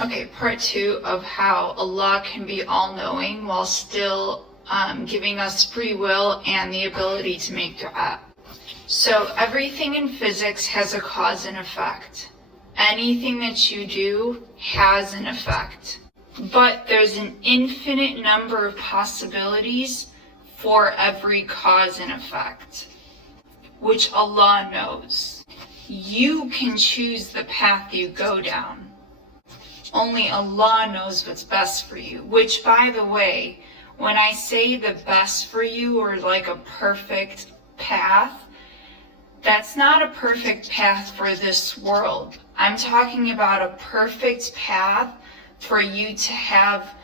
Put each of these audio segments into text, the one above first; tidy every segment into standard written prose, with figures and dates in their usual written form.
Okay, part 2 of how Allah can be all-knowing while still giving us free will and the ability to make dua. So everything in physics has a cause and effect. Anything that you do has an effect. But there's an infinite number of possibilities for every cause and effect, which Allah knows. You can choose the path you go down. Only Allah knows what's best for you, which, by the way, when I say the best for you or like a perfect path, that's not a perfect path for this world. I'm talking about a perfect path for you to have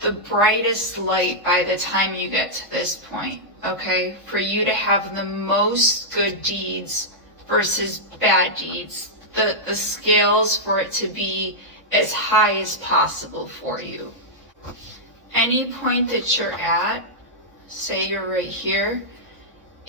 the brightest light by the time you get to this point, okay? For you to have the most good deeds versus bad deeds. The scales for it to be as high as possible for you. Any point that you're at, say you're right here,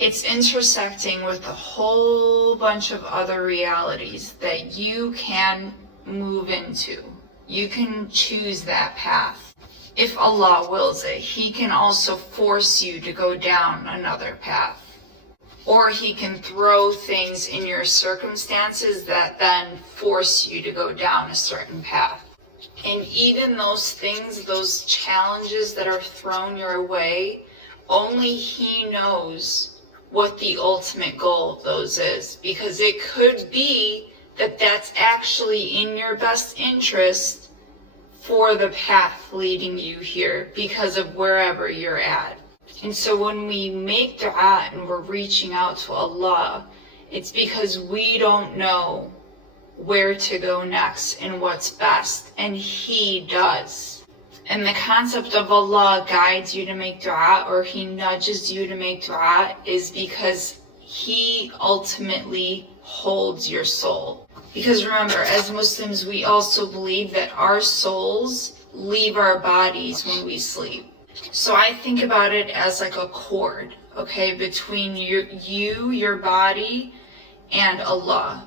it's intersecting with a whole bunch of other realities that you can move into. You can choose that path. If Allah wills it, He can also force you to go down another path. Or He can throw things in your circumstances that then force you to go down a certain path. And even those things, those challenges that are thrown your way, only He knows what the ultimate goal of those is. Because it could be that that's actually in your best interest for the path leading you here because of wherever you're at. And so when we make dua and we're reaching out to Allah, it's because we don't know where to go next and what's best, and He does. And the concept of Allah guides you to make dua, or He nudges you to make dua, is because He ultimately holds your soul. Because remember, as Muslims, we also believe that our souls leave our bodies when we sleep. So I think about it as like a cord, okay, between your body, and Allah.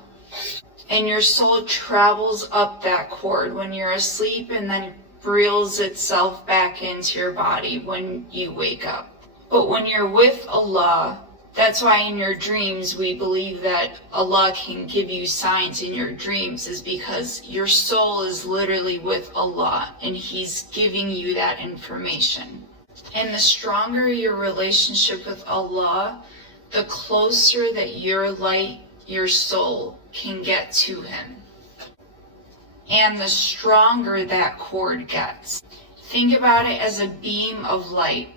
And your soul travels up that cord when you're asleep and then reels itself back into your body when you wake up. But when you're with Allah, that's why in your dreams we believe that Allah can give you signs in your dreams, is because your soul is literally with Allah and He's giving you that information. And the stronger your relationship with Allah, the closer that your light, your soul, can get to Him. And the stronger that cord gets. Think about it as a beam of light.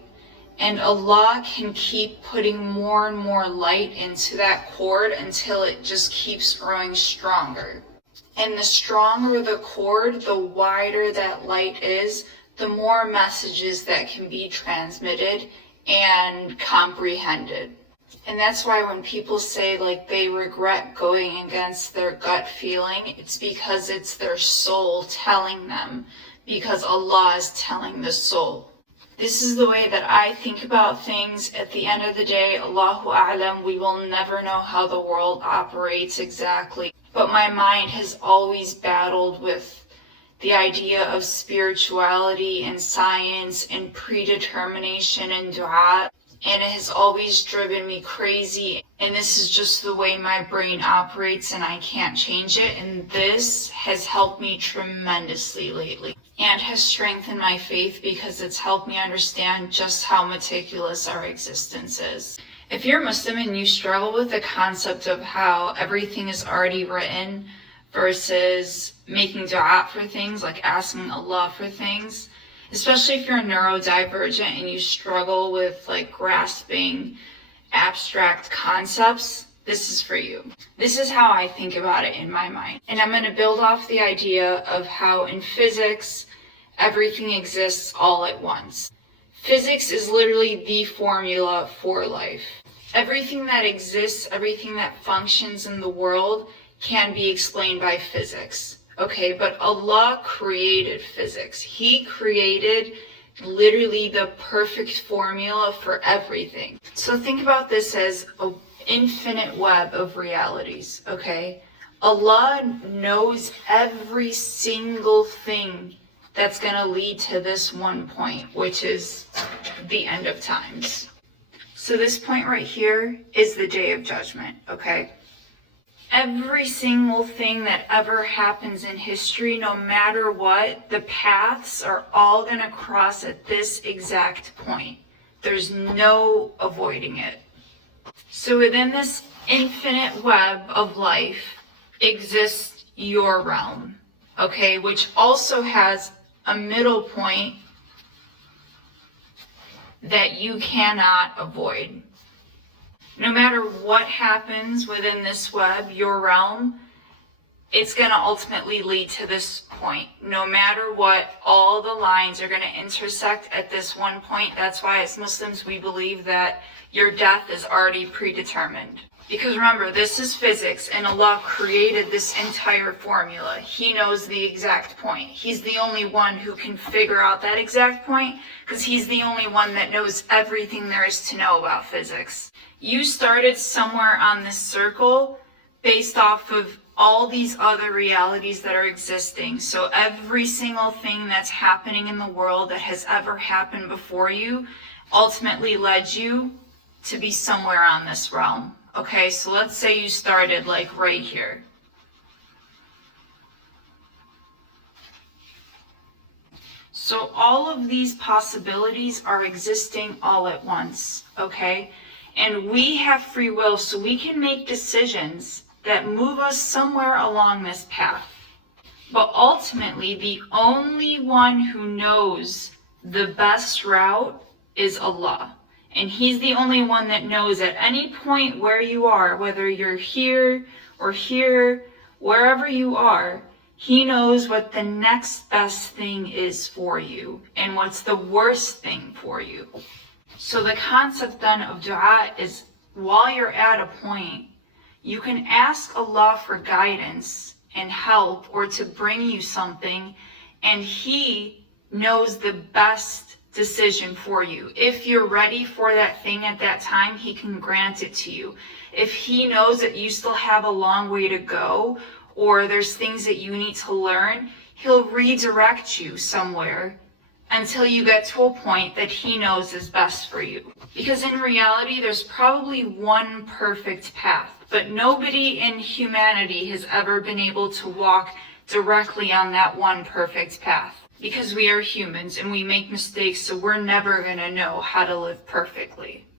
And Allah can keep putting more and more light into that cord until it just keeps growing stronger. And the stronger the cord, the wider that light is, the more messages that can be transmitted and comprehended. And that's why when people say like they regret going against their gut feeling, it's because it's their soul telling them, because Allah is telling the soul. This is the way that I think about things. At the end of the day, Allahu A'lam, we will never know how the world operates exactly. But my mind has always battled with the idea of spirituality and science and predetermination and dua. And it has always driven me crazy. And this is just the way my brain operates and I can't change it. And this has helped me tremendously lately. And has strengthened my faith because it's helped me understand just how meticulous our existence is. If you're Muslim and you struggle with the concept of how everything is already written versus making dua for things, like asking Allah for things, especially if you're neurodivergent and you struggle with like grasping abstract concepts, this is for you. This is how I think about it in my mind. And I'm going to build off the idea of how in physics, everything exists all at once. Physics is literally the formula for life. Everything that exists, everything that functions in the world can be explained by physics. Okay, but Allah created physics. He created literally the perfect formula for everything. So think about this as an infinite web of realities, okay? Allah knows every single thing that's going to lead to this one point, which is the end of times. So this point right here is the day of judgment, okay? Every single thing that ever happens in history, no matter what, the paths are all going to cross at this exact point. There's no avoiding it. So within this infinite web of life exists your realm, okay, which also has a middle point that you cannot avoid. No matter what happens within this web, your realm, it's going to ultimately lead to this point. No matter what, all the lines are going to intersect at this one point. That's why as Muslims we believe that your death is already predetermined. Because remember, this is physics, and Allah created this entire formula. He knows the exact point. He's the only one who can figure out that exact point, because He's the only one that knows everything there is to know about physics. You started somewhere on this circle based off of all these other realities that are existing. So every single thing that's happening in the world that has ever happened before you ultimately led you to be somewhere on this realm. Okay, so let's say you started like right here. So all of these possibilities are existing all at once, okay? And we have free will, so we can make decisions that move us somewhere along this path. But ultimately, the only one who knows the best route is Allah. And He's the only one that knows at any point where you are, whether you're here or here, wherever you are, He knows what the next best thing is for you and what's the worst thing for you. So the concept then of dua is, while you're at a point, you can ask Allah for guidance and help or to bring you something, and He knows the best decision for you. If you're ready for that thing at that time, He can grant it to you. If He knows that you still have a long way to go, or there's things that you need to learn, He'll redirect you somewhere until you get to a point that He knows is best for you. Because in reality, there's probably one perfect path, but nobody in humanity has ever been able to walk directly on that one perfect path. Because we are humans and we make mistakes, so we're never going to know how to live perfectly.